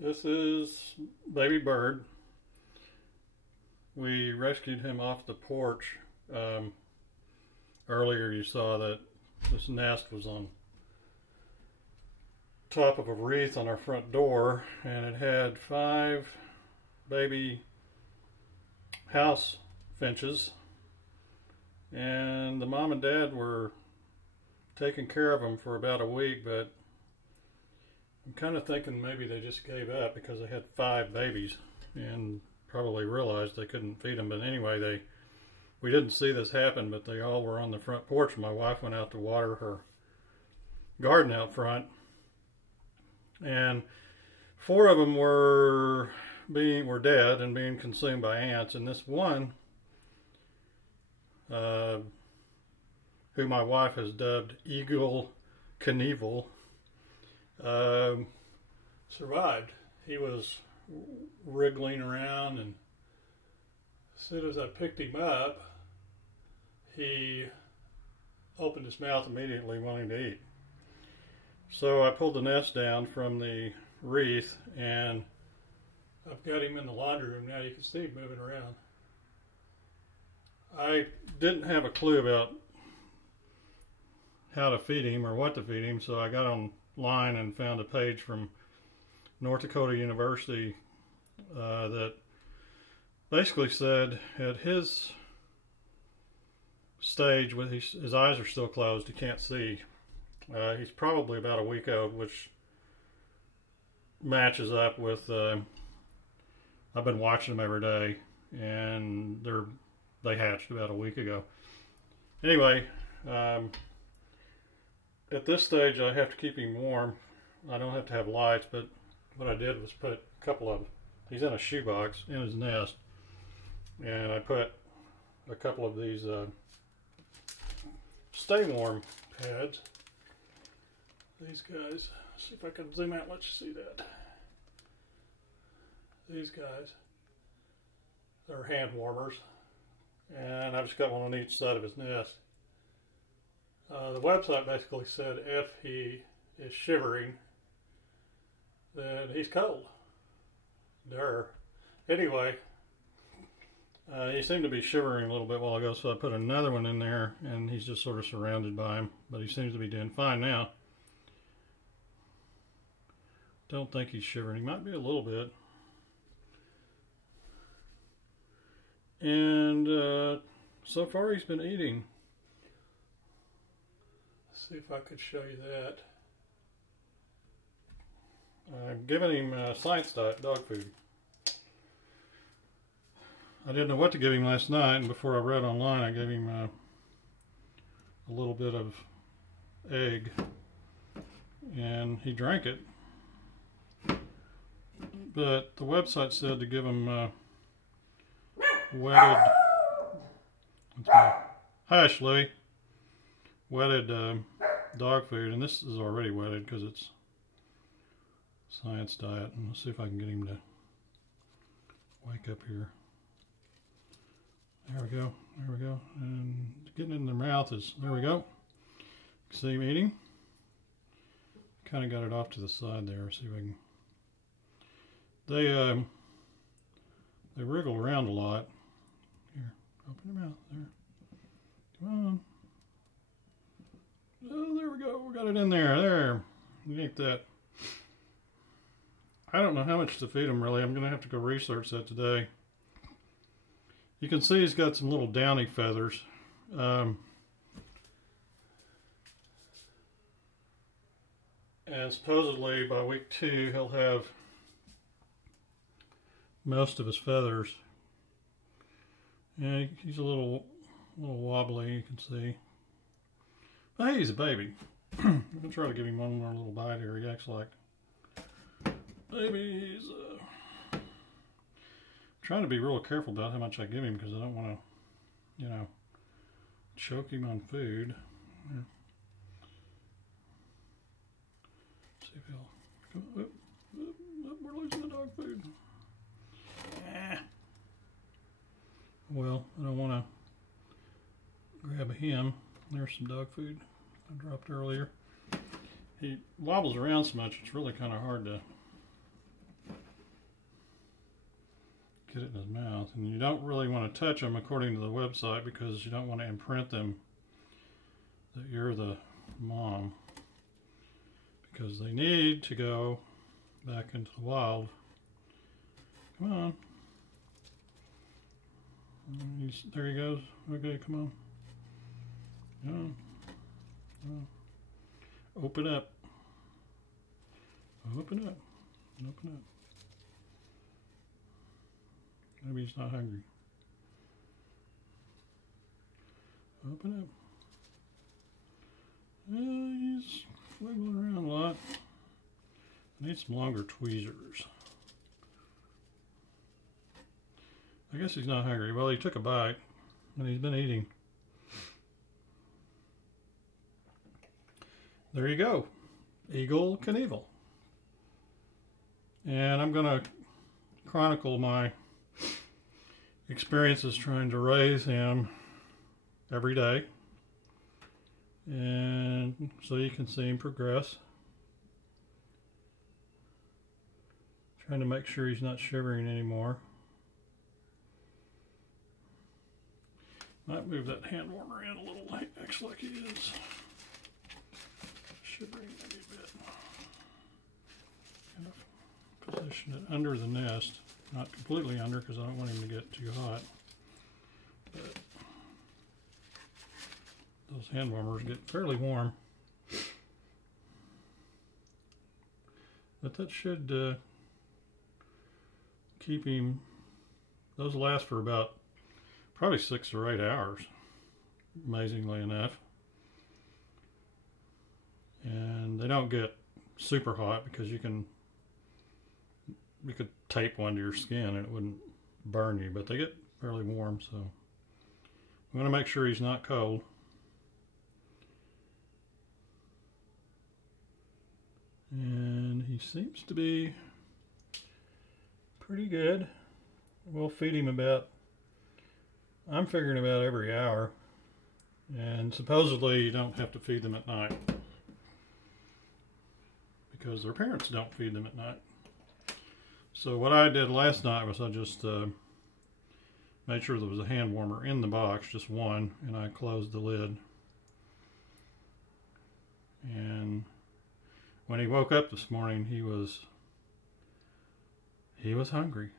This is baby bird. We rescued him off the porch. Earlier you saw that this nest was on top of a wreath on our front door, and it had 5 baby house finches, and the mom and dad were taking care of them for about a week, but I'm kind of thinking maybe they just gave up because they had 5 babies and probably realized they couldn't feed them. But anyway, we didn't see this happen, but they all were on the front porch. My wife went out to water her garden out front, and 4 of them were dead and being consumed by ants. And this one, who my wife has dubbed Eagle Knievel, survived. He was wriggling around, and as soon as I picked him up, he opened his mouth immediately wanting to eat. So I pulled the nest down from the wreath, and I've got him in the laundry room now. You can see him moving around. I didn't have a clue about how to feed him or what to feed him, so I got online and found a page from North Dakota University that basically said at his stage, with his eyes are still closed, he can't see. He's probably about a week old, which matches up with I've been watching them every day, and they hatched about a week ago. Anyway, at this stage I have to keep him warm. I don't have to have lights, but what I did was put a couple of, he's in a shoebox in his nest, and I put a couple of these stay warm pads. These guys, see if I can zoom out and let you see that. These guys, they're hand warmers, and I've just got one on each side of his nest. The website basically said if he is shivering, then he's cold. Anyway, he seemed to be shivering a little bit while ago, so I put another one in there, and he's just sort of surrounded by him, but he seems to be doing fine now. Don't think he's shivering. He might be a little bit. And so far he's been eating. Let's see if I could show you that. I've given him science diet dog food. I didn't know what to give him last night, and before I read online, I gave him a little bit of egg, and he drank it. But the website said to give him wetted. Hush, Louie. Wetted dog food, and this is already wetted because it's science diet. And let's see if I can get him to wake up here. There we go. There we go. And getting in their mouth is, there we go. See him eating? Kind of got it off to the side there. See if I can. They wriggle around a lot. Here, open your mouth. There. Come on. Oh, there we go. We got it in there. There. You ate that. I don't know how much to feed him, really. I'm going to have to go research that today. You can see he's got some little downy feathers. And supposedly by week 2 he'll have most of his feathers. Yeah, he's a little wobbly, you can see. But hey, he's a baby. I'm going to try to give him one more little bite here. He acts like babies. Trying to be real careful about how much I give him because I don't want to, choke him on food. Yeah. See if he'll. We're losing the dog food. Well, I don't want to grab him. There's some dog food I dropped earlier. He wobbles around so much, it's really kind of hard to get it in his mouth. And you don't really want to touch them according to the website because you don't want to imprint them that you're the mom, because they need to go back into the wild. Come on. There he goes. Okay, come on. Open up. Open up. Open up. Maybe he's not hungry. Open up. He's wiggling around a lot. I need some longer tweezers. I guess he's not hungry. Well, he took a bite, and he's been eating. There you go. Eagle Knievel. And I'm going to chronicle my experiences trying to raise him every day. And so you can see him progress. Trying to make sure he's not shivering anymore. Might move that hand warmer in a little. Acts like he is shivering maybe a bit. Kind of position it under the nest. Not completely under because I don't want him to get too hot. But those hand warmers get fairly warm. But that should keep him. Those last for about probably 6 or 8 hours, amazingly enough. And they don't get super hot because you could tape one to your skin and it wouldn't burn you, but they get fairly warm, so I'm going to make sure he's not cold. And he seems to be pretty good. We'll feed him I'm figuring about every hour. And supposedly you don't have to feed them at night because their parents don't feed them at night. So what I did last night was I just made sure there was a hand warmer in the box, just one, and I closed the lid. And when he woke up this morning, he was hungry.